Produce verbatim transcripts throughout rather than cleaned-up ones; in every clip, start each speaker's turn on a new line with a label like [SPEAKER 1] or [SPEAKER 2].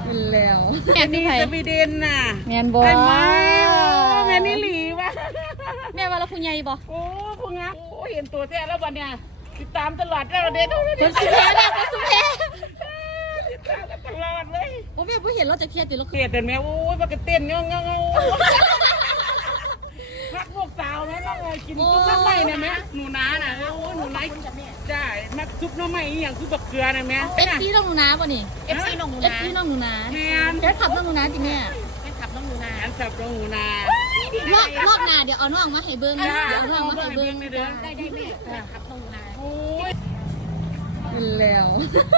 [SPEAKER 1] กินแล้ว
[SPEAKER 2] แม่นี่สวีเดนน่ะ
[SPEAKER 1] แมนบอ
[SPEAKER 2] ไอ้ไม้แม่นี่หลีวะ
[SPEAKER 1] แม่ว่าเราผู้ใหญ่บ่
[SPEAKER 2] โอ้ผู้งามโอ้เห็นตัวแท้แล้ววันเนี้ยติดตามตลอดแล้วเด็ด
[SPEAKER 1] คนสุเพแม่คนสุเพ
[SPEAKER 2] ติดตามตลอดเลย
[SPEAKER 1] โอ้แม่ผู้เห็นเราจะเครียดติเรา
[SPEAKER 2] เครียดแต่แม่โอ้ยมันก็เต้นเงาเงาเงาพักพวกสาวแม่ต้องกินซุปน้ำไหมเนี่ยแม่หนูน้าน่ะโอ้หนูไลค์ได้มักซุปน้ำไหมอย่างซุปบักเกลือนะแม่
[SPEAKER 1] เอฟซีน้องหนูนาป่ะนี่
[SPEAKER 2] เอฟซีน้องหนู
[SPEAKER 1] นาเอฟซีน้องหนูนา
[SPEAKER 2] แม่
[SPEAKER 1] แค่ขับน้องหนูนาจริงแม่
[SPEAKER 2] แค่ขับน้องหนูนาแค่ขับน้องหนูนาร
[SPEAKER 1] อบรอบหน้าเดี๋ยวเอาน้องมาให้เบิ้งเดี๋ยวน้องมาให้เบิ้ง
[SPEAKER 2] ได้ได้แม่แค่ขับน้องหนูนาโอ้ย
[SPEAKER 1] กินแล้ว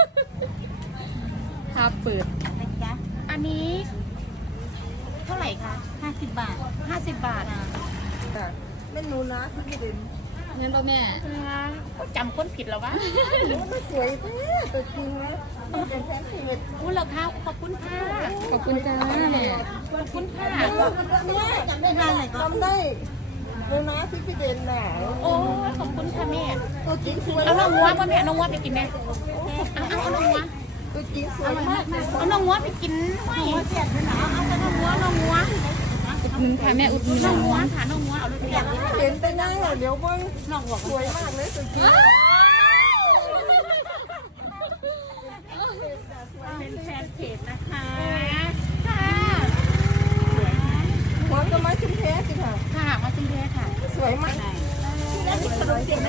[SPEAKER 1] ภาพเปิด
[SPEAKER 2] อันนี้เท่าไหร่คะห้าสิบบาทห้าสิบบาท
[SPEAKER 3] เมนูนะที่เด่น
[SPEAKER 1] เงินป่ะแม่
[SPEAKER 2] จำคนผิดแล้ววะ
[SPEAKER 3] มันสวยแท้ตัวจริงนะเป็นแฟนเพจ
[SPEAKER 2] พูดแล้วค่ะขอบคุณค่ะ
[SPEAKER 1] ขอบคุณจ้าแม่
[SPEAKER 2] ขอบคุณค่ะ
[SPEAKER 3] จำได้ทานไหนก็จำได้เมนูนะที่พี่เด่นน่ะ
[SPEAKER 2] โอ้ขอบคุณค่ะแม่
[SPEAKER 3] ตัวจริงสวย
[SPEAKER 2] เอาน้องงัวป่ะแม่น้องงัวไปกินไหมเอาเอาน้องงัว
[SPEAKER 3] ตัวจริงสวยมาก
[SPEAKER 2] เอาน้องงัวไปกินไม่เอาแต่น้องงัวน้องงัว
[SPEAKER 1] อุดหนุนค่ะแม่อุดหนุน
[SPEAKER 2] น้องงัวค่ะน้องงัวเอาเลย
[SPEAKER 3] อยากเห็นแต่หน้าเดี๋ยวว่าน้องสวยมากเลยตัวจริง
[SPEAKER 2] เป็นแฟนเพจนะคะค่ะ
[SPEAKER 3] หัวก็มาชุมแพสิค่ะ
[SPEAKER 2] ค่ะมาชุมแพค่ะ
[SPEAKER 3] สวยมากที่รักที่เรากิน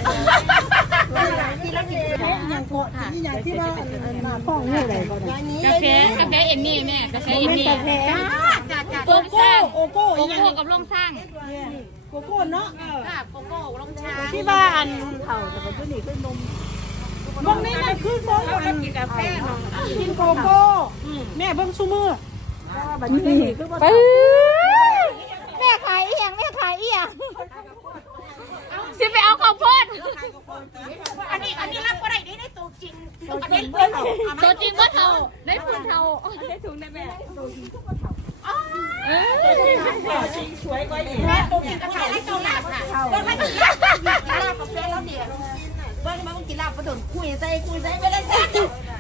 [SPEAKER 3] อย่างโกะที่อย่างที่ว่าห้องนี่อะไรก็ได้
[SPEAKER 1] กาแฟกาแฟเอ็นนี่แม่กาแฟเอ็นนี่
[SPEAKER 2] โกโก้โกโก้
[SPEAKER 1] โกโก้กับล่องสร้าง
[SPEAKER 3] โกโก้เนาะ
[SPEAKER 2] ค่ะโกโก้ล่องช้าง
[SPEAKER 3] ที่บ้านเข่าแต่ก็นี่คือนมนมนี่มันคือส้ม
[SPEAKER 2] มันกินกาแฟ
[SPEAKER 3] กินโกโก้แม่เบิ้งซูมือบัดนี้คือว่า
[SPEAKER 1] แม่ขายอีหยังแม่ขายอีหยังสิไปเอาข้าวโพด
[SPEAKER 2] อันนี้อันนี้รับก็ได้ได้ตัวจริง
[SPEAKER 1] ตัวจริงตัวจริงก็เท่าได้ฝุ่นเท่า
[SPEAKER 3] ได้ถุงได้แม่ตัวจริงก็เท่า
[SPEAKER 2] อ๋อ
[SPEAKER 3] ตัวจริงสวยกว่าอีก
[SPEAKER 2] ตัวจริงก็เท่าได้ตัวลาบค่ะต้องให้กินลาบกินลาบกับแฟนแล้วเนี่ยเบิ้งมากินลาบกระโดดคุยใจคุยใจไม่ได้จ้ะ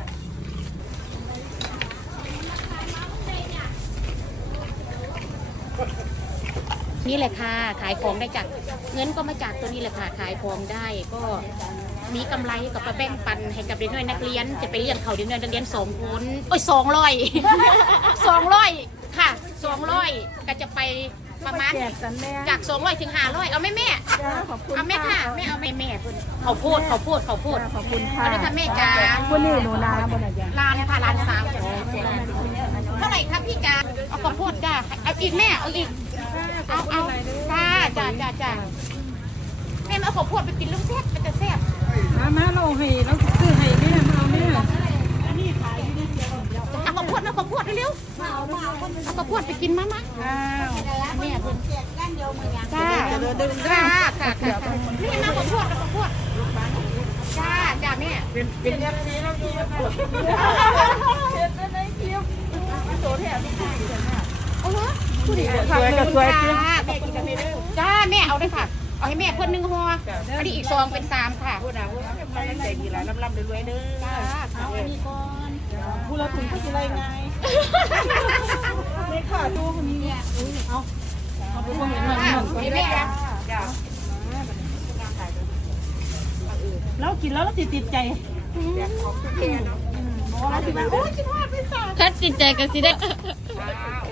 [SPEAKER 2] นี่แหละค่ะขายของได้จากเงินก็มาจากตัวนี้แหละค่ะขายของได้ก็มีกำไรกับแบ่งปันให้กับเด็กน้อยนักเรียนจะไปเรียนเขาเด็กน้อยนักเรียนสองคนโอ้ยสองร้อยสองร้อยค่ะสองร้อยก็จะไปประมาณจากสองร้อยถึงห้าร้อยเอาไหมแม่เอาแม่ค่ะแม่เอาแม่แม่เขาพูดเขาพูดเขาพูด
[SPEAKER 3] ขอบคุณค่ะ
[SPEAKER 2] เอาเลยค่ะแม่จ๋า
[SPEAKER 3] วันนี้หนูนาบนอะไร
[SPEAKER 2] ร้านค่ะร้านสามจ้ะเท่าไหร่ครับพี่จ๋าเอาข้าวโพดจ้าเอาอีกแม่เอาอีกเอาเอาจ้าจ้าจ้าจ้าแม่เอาข้าวโพดไปกินลูกแซ่บมันจะแซ่บ
[SPEAKER 3] มามาเราให้เราซื้อให้แม่มาเอาแม่
[SPEAKER 2] เอาข้าวโพดเอาข้าวโพดเร็วเอาข้าวโพดไปกินมามาแม่เพิ่นจ้าจ้าค่ะค่ะนี่มาข้าวโพดเอาข้าวโพดจ้าจ้าแม่เป็นเป็นแบบนี้แล้วพี่ปวดเห็นในคลิปโสดแถมไม่ได้โอ้โหผู้ดีสวยกับสวยจ้าแม่กินกันเลยจ้าแม่เอาเลยค่ะเอาให้แม่คนหนึ่งห่ออันนี้อีกซองเป็นสามค่ะพูดนะพูดนะไม่ใจดีแล้วลำๆรวยๆเด้อจ้าเอาอันนี้ก่อน
[SPEAKER 3] พูดแล้วถึงจะอะไรไงไม่ขาดตัวคนนี้เนี่ยเอาเอาไปพวกนี้มา
[SPEAKER 2] แม่
[SPEAKER 3] แล้วกินแล้วเราติดติดใจ
[SPEAKER 1] ถ้าติดใจก็สิได้